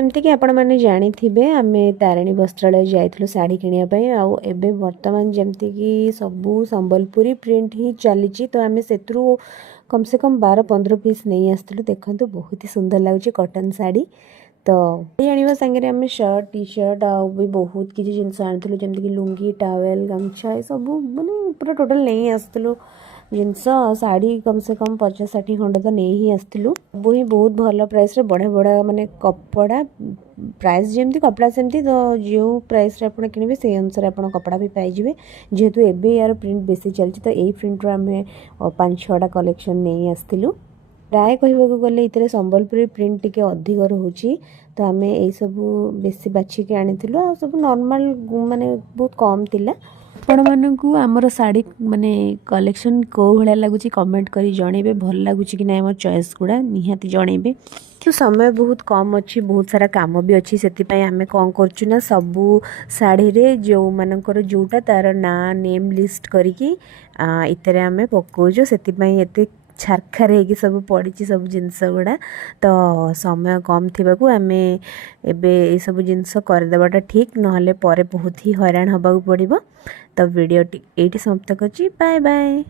एमती कि आपण मैंने जानी थे आम तारिणी वस्त्रालय जाइलु शाढ़ी किणापी आबे बर्तमान जमती कि सबू संबलपुरी प्रिंट ही चली तो आम से कम से कम 12-15 पीस नहीं आसलु। देखो बहुत ही सुंदर लगुच कॉटन साड़ी तो आने सांगे आम शर्ट टी शर्ट आ भी बहुत किसी जिनस आनी जमीक लुंगी टावेल गामछा ये सब माने पूरा टोटल नहीं आसलु जिनस शाढ़ी कम से कम 50-60 खंड तो नहीं ही आसलु। सब ही बहुत भल प्राइस रे बढ़िया बढ़िया माने कपड़ा प्राइस जमती कपड़ा सेमती तो जो प्राइस रे आप किणवे से अनुसार आप कपड़ा भी पाइबे जेहेतु एबे यार प्रिंट बेसी चलती तो यही प्रिंट आम 5-6टा कलेक्शन नहीं आसलु। प्राय कहवाक गले ये संबलपुरी प्रिंट टिके अधिक रोचे तो आम यही सब बेसी बाछिकी आनी सब नॉर्मल माने बहुत कम थिला। आपण मानकु आमर साड़ी माने कलेक्शन को भला लगुच कमेंट करी जणेबे भल लगुच कि ना मोर चॉइस गुड़ा निहाती जणेबे। तो समय बहुत कम अच्छी बहुत सारा काम भी अच्छी से आम कौन करचु ना सबू शाढ़ी रे जो मानकर जोटा तार ना नेम लिस्ट करिकी इतरे आम पकाउछु से एते छारखार हो सब पड़ी सब जिनस गुड़ा तो समय कम थी आम ए सब जिनस करदेवाटा ठीक ना पर बहुत ही हैरान होगा पड़ो। तो वीडियो ये समाप्त कर बाय बाय।